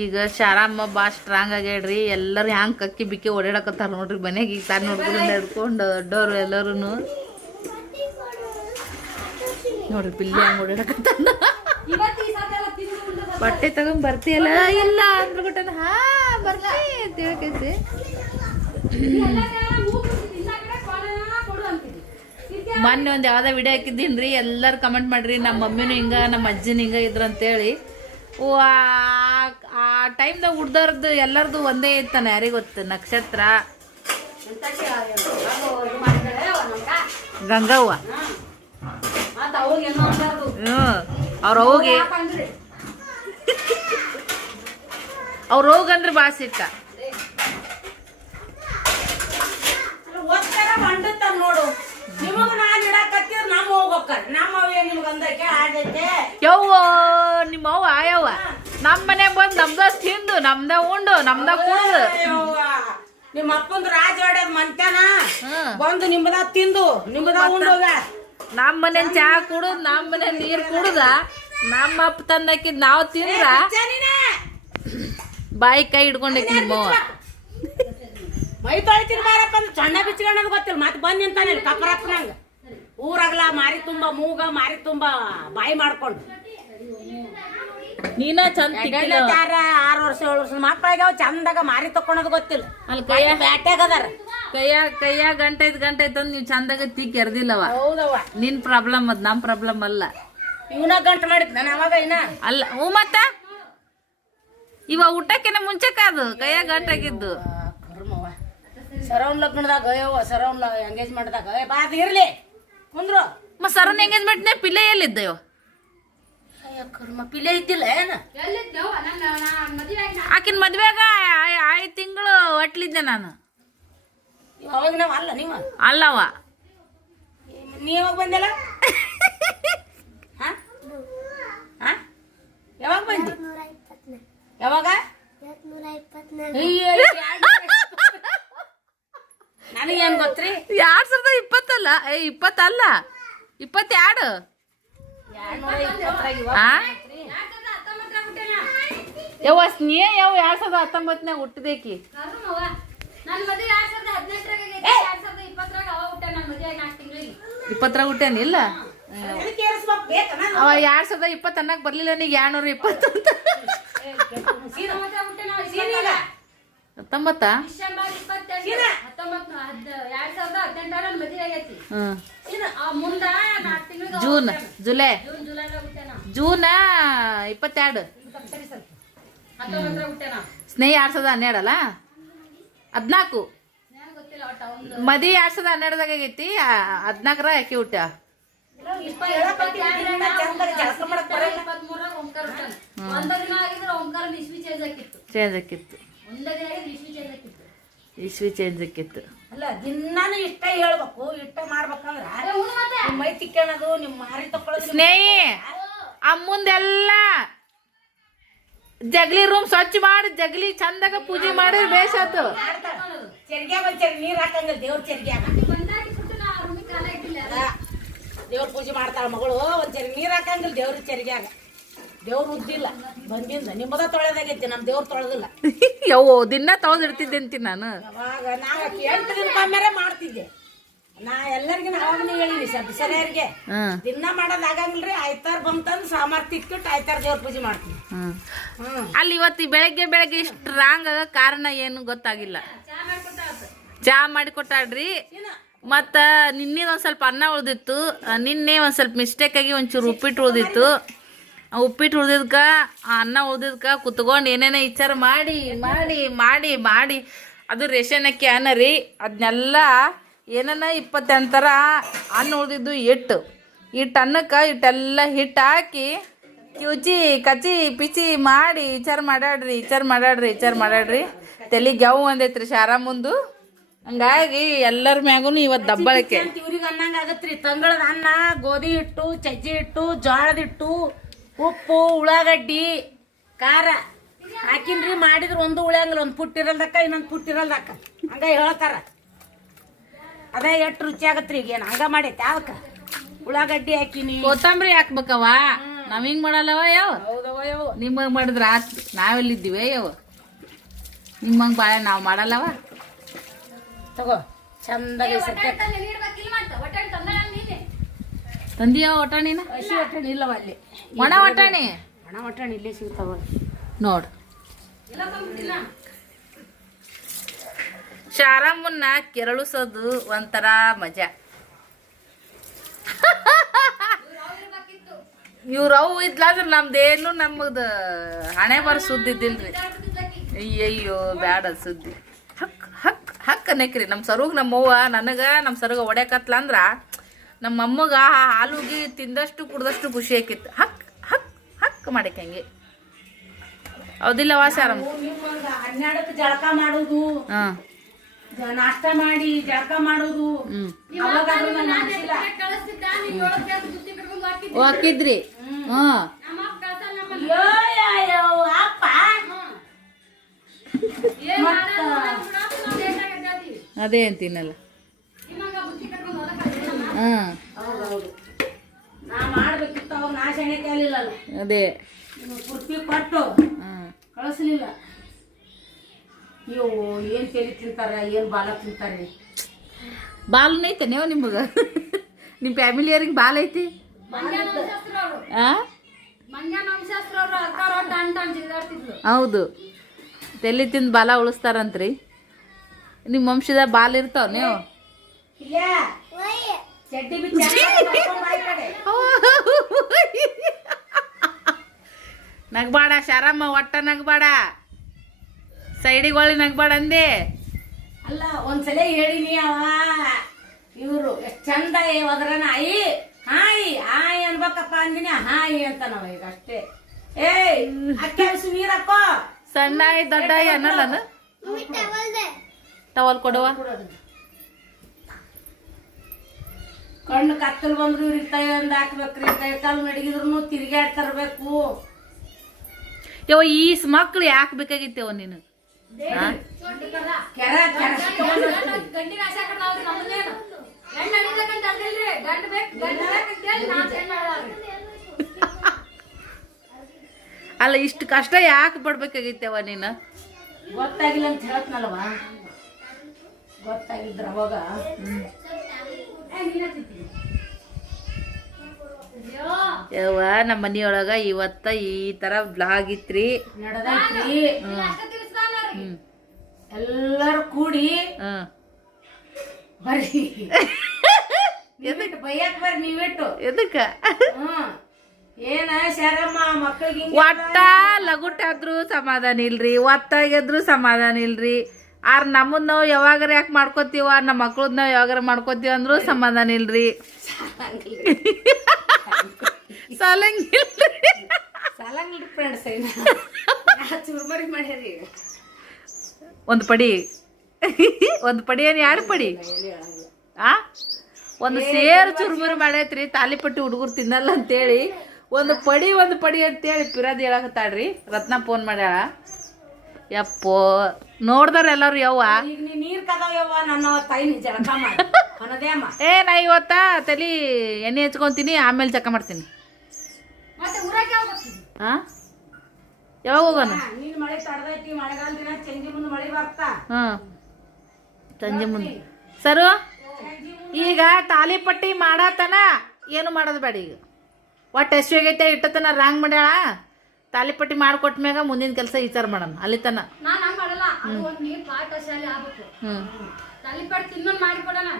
ಈಗ ಶಾರಮ್ಮ ಭಾಳ ಸ್ಟ್ರಾಂಗ್ ಆಗ್ಯಾಡ್ರಿ. ಎಲ್ಲರೂ ಹ್ಯಾಂಗೆ ಕಕ್ಕಿ ಬಿಕ್ಕಿ ಓಡಾಡಕತ್ತಾರ ನೋಡ್ರಿ ಮನೆಗೆ. ಈಗ ತಾನು ನೋಡ್ಕೊಂಡು ಹಿಡ್ಕೊಂಡು ದೊಡ್ಡವರು ಎಲ್ಲರೂ ನೋಡ್ರಿ ಪಿಲ್ಲಿ ಹಂಗೆ ಓಡಾಡಕತ್ತಾನ. ಬಟ್ಟೆ ತಗೊಂಡ್ ಬರ್ತೀಯಲ್ಲ ಇಲ್ಲ ಅಂದ್ರ ಬಿಟ್ಟನ. ಹಾ ಬರ್ತಿ ಅಂತ ಹೇಳ್ಕೈತಿ. ಮೊನ್ನೆ ಒಂದು ಯಾವ್ದೋ ವಿಡಿಯೋ ಹಾಕಿದ್ದೀನಿ ರೀ. ಎಲ್ಲರೂ ಕಮೆಂಟ್ ಮಾಡ್ರಿ ನಮ್ಮ ಮಮ್ಮಿನೂ ಹಿಂಗ ನಮ್ಮ ಅಜ್ಜಿನ ಹಿಂಗ ಇದ್ರು ಅಂತೇಳಿ. ಆ ಟೈಮ್ದಾಗ ಹುಡ್ದವ್ರದ್ದು ಎಲ್ಲರದು ಒಂದೇ ಇತ್ತಾನ. ಯಾರಿಗೆ ಗೊತ್ತು? ನಕ್ಷತ್ರ, ಗಂಗವ್ವ. ಅವ್ರ ಹೋಗಿ ಅವ್ರ ಹೋಗಂದ್ರೆ ಭಾಳ ಸಿಟ್ಟ. ನೋಡು ನಿಮಗ ನಾನ್ ಇಡಾಕತ್ತೀರ ನಮ್ಮ ಹೋಗ್ಬೇಕಾರ ನಮ್ಮ ಅವೇ ನಿಮ್ಗೆ ಅಂದಕ್ಕೆ ಆಡೈತೆ. ಯವ್ವ ನಿಮ್ಮವ್ವ ಯವ್ವ ನಮ್ಮ ಮನೆಗೆ ಬಂದು ನಮ್ದ ತಿಂದು ನಮ್ದ ಉಂಡು ನಮ್ದ ಕುಡ್ದು ನಿಮ್ಮ ಅಪ್ಪಂದು ರಾಜ ಹೊಡ್ಯದ್ ಮಂತ್ಯಾನ ಬಂದು ನಿಮ್ದ ತಿಂದು ನಿಮ್ದ ಉಂಡೋಗ. ನಮ್ಮ ಮನೆ ಚಹಾ ಕುಡುದ್ ನಮ್ಮ ಮನೆ ನೀರ್ ಕುಡುದ ನಮ್ಮ ಅಪ್ಪ ತಂದಾಕಿದ್ ನಾವ್ ತಿಂದ್ರ ಬಾಯಿ ಕೈ ಹಿಡ್ಕೊಂಡೈತಿ ನಿಮ್ಮವ್ವ. ಮೈ ತೊಳಿತೀನಿ ಮಾರಪ್ಪ ಅಂದ್ರೆ ಸಣ್ಣ ಬಿಚ್ಕೊಂಡದ್ ಗೊತ್ತಿಲ್ಲ. ಮತ್ತೆ ಬಂದ್ ನಿಂತಾನೆ ಕಪ್ಪರಪ್ಪನಂಗ ಊರಾಗ್ಲ ಮಾರಿ ತುಂಬ ಮೂಗ ಮಾರಿ ತುಂಬ ಬಾಯಿ ಮಾಡ್ಕೊಂಡು. ನೀನ ಚಂದ 6 ವರ್ಷ 7 ವರ್ಷದ ಮಕ್ಕಳಿಗೆ ಚಂದಾಗ ಮಾರಿ ತಕ್ಕೊಳೋದು ಗೊತ್ತಿಲ್ಲ. ಅಲ್ಲಿ ಕೈಯ ಬ್ಯಾಟ್ಯಾಗದಾರ ಕೈಯ ಗಂಟೆ ಐತ್ ನೀವ್ ಚಂದಾಗ ತೀ ಕೆರ್ದಿಲ್ಲವ. ಹೌದವ್ವ ನಿನ್ ಪ್ರಾಬ್ಲಮ್ ಅದ್ ನಮ್ ಪ್ರಾಬ್ಲಮ್ ಅಲ್ಲ. ಇವನ ಗಂಟು ಮಾಡಿದ್ ನಾನು ಅವಾಗ ಇನ್ನ ಅಲ್ಲ ಹ್ಞೂ ಮತ್ತ ಇವ ಊಟಕ್ಕಿನ ಮುಂಚೆಕ ಅದು ಕೈಯಾಗ ಗಂಟಾಗಿದ್ದು. ಸರೌನ್ ಲಗ್ನದಾಗ ಯವ್ವ ಸರೌನ್ ಎಂಗೇಜ್ಮೆಂಟ್ದಾಗ ಬಾದ್ ಇರ್ಲಿ ಕುಂದ್ರು. ಸರನ್ ಎಂಗೇಜ್ಮೆಂಟ್ನೇ ಪಿಲೆ ಎಲ್ಲಿದ್ದೆಯೋ? ಕರ್ಮ ಪಿಲೆ ಇದ್ದಿಲ್ಲ ಏನ ಆಕಿನ ಮದ್ವೆಗ 5 ತಿಂಗಳು ಒಟ್ಲಿದ್ದೆ ನಾನು. ಅವಾಗ ನಾವ್ ಅಲ್ಲ ನೀವ ಅಲ್ಲವ ನೀವಾಗ ಬಂದಿಲ್ಲ. ಯಾವಾಗ ಬಂದಿ? ಯಾವಾಗ? ನನಗೇನ್ ಗೊತ್ತ್ರಿ? 2020 ಅಲ್ಲ 20 ಅಲ್ಲ 22. ಯವ್ವ ಸ್ನೇಹ ಯಾವ 2019 ಹುಟ್ಟಿದೇಕಿ. 20 ಹುಟ್ಟ್ಯಾನಿಲ್ಲ ಅವ 2020 ಅನ್ನಕ್ ಬರ್ಲಿಲ್ಲ. ನೀಗ 220 ಅಂತ 19 ಜೂನ್ ಜುಲೈ ಜೂನ್ 22 ಸ್ನೇಹ 2012 ಅಲ್ಲ 14 ಮದಿ 2012ದಾಗ ಆಗೈತಿ. 14 ಆಕಿ ಹುಟ್ಟ. ಚೇಂಜ್ ಆಕಿತ್ತು ಇಸ್ವಿ ಚೇಂಜ್ ಆಕಿತ್ತು. ಅಲ್ಲ ದಿನಾನು ಇಷ್ಟ ಹೇಳ್ಬೇಕು ಇಷ್ಟ ಮಾಡ್ಬೇಕಂದ್ರ ನಿಮ್ ಮೈ ತಿಕ್ಕಣದು ನಿಮ್ ಮಾರಿ ತಕೊಳ್ಳೋದು. ಸ್ನೇಹಿ ಆ ಮುಂದೆಲ್ಲ ಜಗ್ಲಿ ರೂಮ್ ಸ್ವಚ್ಛ ಮಾಡಿ ಜಗ್ಲಿ ಚಂದಾಗ ಪೂಜೆ ಮಾಡಿ ಬೇಸಾತು. ಚೆರ್ಗ್ಯಾಗ ನೀರ್ ಹಾಕಂಗಿಲ್ಲ ದೇವ್ರ ಚೆರ್ಗ್ಯಾಗ. ದೇವ್ರ ಪೂಜೆ ಮಾಡ್ತಾಳ ಮಗಳು ಒಂದ್ ಚೆರ್ಗಿ ನೀರ್ ಹಾಕಂಗಿಲ್ಲ ದೇವ್ರ ಚೆರ್ಗ್ಯಾಗ. ದೇವ್ರ ಉದ್ದಿಲ್ಲ ಬಂದಿಂದ ನಿಮ್ಮದ ತೊಳೆದಾಗೈತಿ ನಮ್ ದೇವ್ರ ತೊಳೆದಿಲ್ಲ. ಯವ್ವ ದಿನ ತೊಳೆದಿಡ್ತಿದ್ದೆ ಅಂತೀನಿ ನಾನು. ಅವಾಗ ನಾ 8 ದಿನಕ್ಕೊಮ್ಮೆರೆ ಮಾಡ್ತಿದ್ದೆ. ನಾ ಎಲ್ಲರಿಗೂ ಅವಾಗನೇ ಹೇಳಿನಿ ಸರಿಯಾರಿಗೆ ದಿನ ಮಾಡೋದ್ ಆಗಂಗಿಲ್ರಿ. ಆಯ್ತಾರ ಬಂತಂದ್ ಸಾಮಾರ್ ತಿಕ್ಕಿಟ್ಟು ಆಯ್ತಾರ ದೇವ್ರ ಪೂಜೆ ಮಾಡ್ತೀನಿ. ಅಲ್ಲಿ ಇವತ್ತು ಬೆಳಗ್ಗೆ ಸ್ಟ್ರಾಂಗ್ ಆಗ ಕಾರಣ ಏನು ಗೊತ್ತಾಗಿಲ್ಲ. ಚಾ ಮಾಡಿ ಕೊಟ್ಟಾಡ್ರಿ. ಮತ್ತ ನಿನ್ನೆ ಒಂದ್ ಸ್ವಲ್ಪ ಅನ್ನ ಉಳ್ದಿತ್ತು. ನಿನ್ನೆ ಒಂದ್ ಸ್ವಲ್ಪ ಮಿಸ್ಟೇಕ್ ಆಗಿ ಒಂಚೂರು ಉಪ್ಪಿಟ್ಟು ಉಳ್ದಿತ್ತು. ಉಪ್ಪಿಟ್ಟು ಉಳ್ದಿದ್ಕ ಅನ್ನ ಉಳ್ದಿದ್ಕ ಕುತ್ಕೊಂಡು ಏನೇನೋ ವಿಚಾರ ಮಾಡಿ ಮಾಡಿ ಮಾಡಿ ಮಾಡಿ ಅದು ರೇಷನ್ ಅಕ್ಕಿ ಅನ್ನ ರೀ. ಅದನ್ನೆಲ್ಲ ಏನಾನ 28 ಥರ ಅನ್ನ ಉಳ್ದಿದ್ದು ಹಿಟ್ಟು ಅನ್ನಕ್ಕೆ ಇಟ್ಟೆಲ್ಲ ಹಿಟ್ಟು ಹಾಕಿ ಕಿವುಚಿ ಕಚಿ ಪಿಚಿ ಮಾಡಿ ವಿಚಾರ ಮಾಡ್ಯಾಡ್ರಿ ತಲೆ ಗ್ಯಾವು ಒಂದೈತ್ರಿ ಶಾರ ಮುಂದು. ಹಂಗಾಗಿ ಎಲ್ಲರ ಮ್ಯಾಗೂ ಇವತ್ತು ದಬ್ಬಳಕೆ. ಇವ್ರಿಗೆ ಅನ್ನಂಗ ಆಗತ್ರಿ. ತಂಗಳದ ಅನ್ನ, ಗೋಧಿ ಹಿಟ್ಟು, ಸಜ್ಜಿ ಹಿಟ್ಟು, ಜೋಳದ ಹಿಟ್ಟು, ಉಪ್ಪು, ಉಳ್ಳಾಗಡ್ಡಿ, ಖಾರ ಹಾಕಿನ್ರಿ ಮಾಡಿದ್ರ ಒಂದು ಉಳಿಯಂಗಿಲ್ಲ. ಒಂದು ಪುಟ್ಟ ಇರಲ್ದಕ್ಕ ಇನ್ನೊಂದು ಪುಟ್ಟ ಇರಲ್ದಕ್ಕ ಹಂಗ ಹೇಳ್ತಾರ. ಅದೇ ಎಷ್ಟು ರುಚಿ ಆಗತ್ರಿ. ಈಗ ಏನು ಹಂಗ ಮಾಡೈತಿ ಅದಕ್ಕೆ ಉಳ್ಳಾಗಡ್ಡಿ ಹಾಕಿನಿ ಕೊತ್ತಂಬರಿ ಹಾಕ್ಬೇಕವ. ನಾವ್ ಹಿಂಗ್ ಮಾಡಲ್ಲವ ಯಾವ ಹೌದವ ಯವ್ವ ನಿಮ್ಮಂಗ್ ಮಾಡಿದ್ರ ಆತ್ ನಾವೆಲ್ಲಿದ್ದೀವಿ ಯಾವ ನಿಮ್ಮಂಗ್ ಬಾಳೆ ನಾವ್ ಮಾಡಲ್ಲವ ತಗೋ ಚಂದಾಗಿ ಸತ್ಯ ತಂದಿಯ ಒಟಾಣಿನ ಹಸಿ ಒಟ್ಟಣಿ ಇಲ್ಲವ ಅಲ್ಲಿ ಒಣ ಒಟಾಣಿ ಒಣ ಒಟ್ಟಣಿ ಇಲ್ಲೇ ಸಿಗ್ತಾವ ನೋಡ್ ಶಾರಮ್ಮನ್ನ ಕೆರಳಿಸೋದು ಒಂಥರ ಮಜಾ ಇವ್ರವ್ ಇದ್ಲಾದ್ರ ನಮ್ದೇನು ನಮ್ದು ಹಣೆ ಬರ ಸುದ್ದಿ ಇದ್ದಿಲ್ರಿ ಅಯ್ಯಯ್ಯೋ ಬ್ಯಾಡ ಸುದ್ದಿ ಹಕ್ ಹಕ್ ಹಕ್ ಅನ್ನಕ್ರಿ ನಮ್ಮ ಸರುಗ್ ನಮ್ಮವ್ವ ನನಗ ನಮ್ಮ ಸರುಗ ಹೊಡ್ಯಾಕತ್ಲ ಅಂದ್ರ ನಮ್ಮ ಅಮ್ಮಗ ಆ ಹಾಲುಗಿ ತಿಂದಷ್ಟು ಕುಡ್ದಷ್ಟು ಖುಷಿ ಆಕಿತ್ತು ಹಕ್ ಹಕ್ ಹಕ್ ಮಾಡಕ್ಕೆ ಹೌದಿಲ್ಲ ವಾಸಾರಮ್ಮ ನಿಮ್ಮಂಗ 12ಕ್ಕೆ ಜಳಕ ಮಾಡೋದು ಹಾಂ ನಾಷ್ಟ ಮಾಡಿ ಜಳಕ ಮಾಡೋದು ಅವಾಗಾದ್ರೂ ನಾನು ಅನ್ಸಿಲ್ಲ. ಹಾಕಿದ್ರಿ ಹಾ ಅಯ್ಯೋ, ಅಯ್ಯೋ, ಅಪ್ಪ ಅದೇ ಅಂತೀನಲ್ಲ ಹಾ ಹೌದೌದು ನಾ ಮಾಡ್ಬೇಕಿತ್ತು ಅವಾಗ ನಾ ಶೆಣೆ ಕೇಳಿಲ್ಲಲ್ಲ ಅದೇ ಕುರ್ಪಿ ಕೊಟ್ಟು ಹ್ಮ್ ಕಳಿಸ್ಲಿಲ್ಲ ಅಯ್ಯೋ ಏನ್ ತೆಲಿ ತಿಂತಾರ ಏನ್ ಬಾಲ ತಿಂತಾರೆ ಬಾಲ್ ಐತೆ ನೀವು ನಿಮ್ಗೆ ನಿಮ್ಮ ಫ್ಯಾಮಿಲಿಯವ್ರಿಗೆ ಬಾಲ್ ಐತಿ ಆ ಹೌದು ತೆಲಿ ತಿಂದು ಬಾಲ ಉಳಿಸ್ತಾರಂತ್ರಿ ನಿಮ್ಮ ವಂಶದ ಬಾಲ್ ಇರ್ತಾವ ನೀವು ಇಲ್ಲ ಚಡ್ಡಿ ಬಿಚ್ಚಿ ಬಾಯ್ ಕಡೆ ನಗ್ಬೇಡ ಶಾರಮ್ಮ ಒಟ್ಟ ನಗ್ಬೇಡ ಸೈಡಿಗೆ ನಗ್ಬೇಡ ಅಂದೆ ಅಲ್ಲ ಒಂದ್ಸಲ ಹೇಳಿನಿ ಅವ ಇವ್ರು ಎಷ್ಟ್ ಚಂದ ಹೋದ್ರನ ಆಯಿ ಹಾಯ್ ಹಾಯ್ ಅನ್ಬೇಕಪ್ಪ ಅಂದಿನಿ ಹಾಯ್ ಅಂತ ನಾವ ಈಗ ಅಷ್ಟೇ ಏಯ್ ಅಕ್ಕೆ ನೀರ್ ಹಾಕೋ ಸಣ್ಣ ದೊಡ್ಡ ಅನ್ನಲ್ಲ ಟವಲ್ ಕೊಡುವ ಕಣ್ಣು ಕತ್ತಲ್ ಬಂದ್ರು ಇವ್ರಿಗೆ ಕೈ ಒಂದ್ ಹಾಕ್ಬೇಕ್ರಿ ಕೈ ಕಾಲು ನಡಗಿದ್ರು ತಿರ್ಗಾಡ್ ತರ್ಬೇಕು ಯವ ಈ ಮಕ್ಳು ಯಾಕೆ ಬೇಕಾಗಿತ್ತೇವ ನೀನು ಕೆರ ಕೆರ ಅಲ್ಲ ಇಷ್ಟು ಕಷ್ಟ ಯಾಕೆ ಪಡ್ಬೇಕಾಗಿತ್ತೇವ ನೀನು ಗೊತ್ತಾಗಿಲ್ಲ ಅಂತ ಹೇಳತ್ನಲ್ವ ಗೊತ್ತಾಗಿದ್ರ ಅವಾಗ ಯವ್ವ ನಮ್ಮ ಮನಿಯೊಳಗ ಇವತ್ತ ಈ ತರ ಬ್ಲಾಗ್ ಇತ್ರಿ ನಡೆದೈತ್ರಿ ಎಲ್ಲರೂ ಕೂಡಿ ಹ್ಮ್ ಬರ್ರಿ ನೀವಿಟ್ಟು ಬೈಯಕ್ ಬರ್ರಿ ನೀವಿಟ್ಟು ಎದಕ್ಕ ಹ್ಮ್ ಏನ ಶಾರಮ್ಮ ಮಕ್ಕಳಿಗೆ ಒಟ್ಟ ಲಗುಟ್ಟಾದ್ರು ಸಮಾಧಾನ ಇಲ್ರಿ ಒತ್ತಾಗಿದ್ರು ಸಮಾಧಾನ ಇಲ್ರಿ ಆರ್ ನಮ್ಮದ್ ನಾವು ಯಾವಾಗಾರ ಯಾಕೆ ಮಾಡ್ಕೋತೀವ ನಮ್ಮ ಮಕ್ಳದ್ ನಾವ್ ಯಾವಾಗಾರ ಮಾಡ್ಕೋತೀವ ಅಂದ್ರು ಸಮಾಧಾನ ಇಲ್ರಿ ಸಾಲಂಗಿಲ್ರಿ ಸಾಲಂಗಿಲ್ರಿ ಫ್ರೆಂಡ್ಸ್ ಚುರ್ಮರಿ ಮಾಡ್ಯಾರಿ ಒಂದು ಪಡಿ ಒಂದು ಪಡಿ ಏನ್ ಎರಡು ಪಡಿ ಆ ಒಂದು ಸೇರು ಚುರುಮುರು ಮಾಡೈತ್ರಿ ತಾಲಿಪಟ್ಟಿ ಹುಡುಗರು ತಿನ್ನಲ್ಲ ಅಂತೇಳಿ ಒಂದು ಪಡಿ ಅಂತೇಳಿ ಪಿರಾದಿ ಹೇಳಕತ್ತಾಳ್ರಿ ರತ್ನ ಫೋನ್ ಮಾಡ್ಯಾಳ ಯಪ್ಪೋ ನೋಡ್ದಾರ ಎಲ್ಲಾರು ಯವ್ವ ಈಗ ನೀ ನೀರ್ ಕದಾವ ಯವ್ವ ನನ್ನ ತಾಯಿನಿ ಜಳಕ ಮಾಡಿ ಅನ್ನೋದೇ ಅಮ್ಮ ಏ ನಾ ಇವತ್ತ ತಲಿ ಎಣ್ಣೆ ಹಚ್ಕೊಂತೀನಿ ಆಮೇಲೆ ಚಕ್ಕ ಮಾಡ್ತೀನಿ ಹಾ ಯಾವಾಗ ಹೋಗೋಣ ನೀನ್ ಮಳೆ ತಡದೈತಿ ಮಳೆಗಾಲ ದಿನ ಚಂಜಿ ಮುಂದೆ ಮಳೆ ಬರ್ತಾ ಹಾ ಸಂಜೆ ಮುಂದೆ ಸರು ಈಗ ತಾಲಿಪಟ್ಟಿ ಮಾಡತನ ಏನು ಮಾಡೋದು ಬೇಡ ಈಗ ಒಟ್ಟು ಎಷ್ಟು ಆಗೈತೆ ಇಟ್ಟತನ ರಾಂಗ್ ಮಾಡ್ಯಾಳ ತಾಲಿಪಟ್ಟಿ ಮಾಡಿಕೊಟ್ಮ್ಯಾಗ ಮುಂದಿನ ಕೆಲಸ ವಿಚಾರ ಮಾಡೋಣ ಅಲ್ಲಿ ತನ ನಾನ್ ಹಂಗ್ ಮಾಡಲ್ಲ ಅದು ಒಂದ್ ನೀರ್ ಪಾಠ ಶಾಲೆ ಆಗ್ಬೇಕು ಹ್ಮ್ ತಾಲಿಪಟ್ ತಿನ್ನೋನ್ ಮಾಡಿಕೊಡೋಣ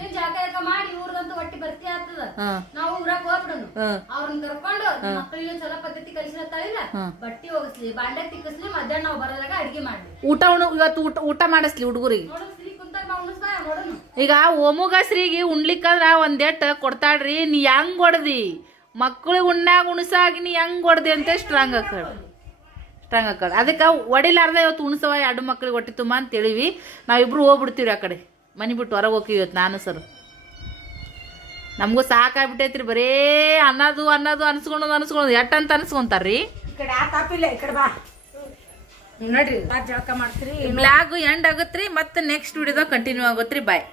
ಏನ್ ಜಾಗ ಮಾಡಿ ಊರ್ದಂತೂ ಹೊಟ್ಟಿ ಬರ್ತಿ ಆಗ್ತದ ಹ್ಮ್ ನಾವು ಊರಾಗ ಹೋಗ್ಬಿಡೋಣ ಹ್ಮ್ ಅವ್ರನ್ನ ಕರ್ಕೊಂಡು ಮಕ್ಕಳಿಗೆ ಚಲೋ ಪದ್ಧತಿ ಕಲಿಸ್ಲತ್ತಾಳಿಲ್ಲ ಬಟ್ಟಿ ಹೋಗಿಸ್ಲಿ ಬಾಂಡೆ ತಿಕ್ಕಸ್ಲಿ ಮಧ್ಯಾಹ್ನ ನಾವು ಬರೋದಾಗ ಅಡ್ಗೆ ಮಾಡ್ಲಿ ಊಟ ಇವತ್ತು ಊಟ ಮಾಡಿಸ್ಲಿ ಹುಡುಗರಿಗೆ ನೋಡು ಸ್ತ್ರೀ ಕುಂತಾಗ ನಾವು ಉಣಿಸ್ತಾ ನೋಡೋಣ ಈಗ ಓಮುಗಸ್ರಿಗೆ ಉಣ್ಲಿಕ್ಕಂದ್ರ ಒಂದೇಟ್ ಕೊಡ್ತಾಳ್ರಿ ನೀ ಹೆಂಗ್ ಹೊಡ್ದಿ ಮಕ್ಕಳಿಗೆ ಉಣ್ಣಾಗ ಉಣಸಾಗಿ ನೀ ಹೆಂಗ್ ಹೊಡ್ದಿ ಅಂತ ಸ್ಟ್ರಾಂಗ್ ಆಕಳ ಅದಕ್ಕೆ ಒಡಿಲಾರ್ದ ಇವತ್ತು ಉಣಸವ ಎರಡು ಮಕ್ಳಿಗೆ ಹೊಟ್ಟಿ ತುಂಬ ಅಂತ ಹೇಳಿವಿ ನಾವಿಬ್ರು ಹೋಗ್ಬಿಡ್ತೀವಿ ಆ ಕಡೆ ಮನೆ ಬಿಟ್ಟು ಹೊರಗೆ ಹೋಗ್ತೀವಿ ಇವತ್ತು ನಾನು ಸರ್ ನಮಗೂ ಸಾಕಾಗ್ಬಿಟ್ಟೈತ್ರಿ ಬರೇ ಅನ್ನೋದು ಅನ್ಸ್ಕೊಳೋದು ಎಟ್ಟಂತ ಅನ್ಸ್ಕೊಂತಾರ್ರಿ ಈ ಕಡೆ ಆ ತಾಪಿಲ್ಲ ಈ ಕಡೆ ಬಾ ನೋಡ್ರಿ ಜಳಕ ಮಾಡ್ತೀರಿ ಬ್ಲಾಗ್ ಎಂಡ್ ಆಗತ್ರಿ ಮತ್ತೆ ನೆಕ್ಸ್ಟ್ ವಿಡಿಯೋದಾಗ ಕಂಟಿನ್ಯೂ ಆಗತ್ರಿ ಬಾಯ್.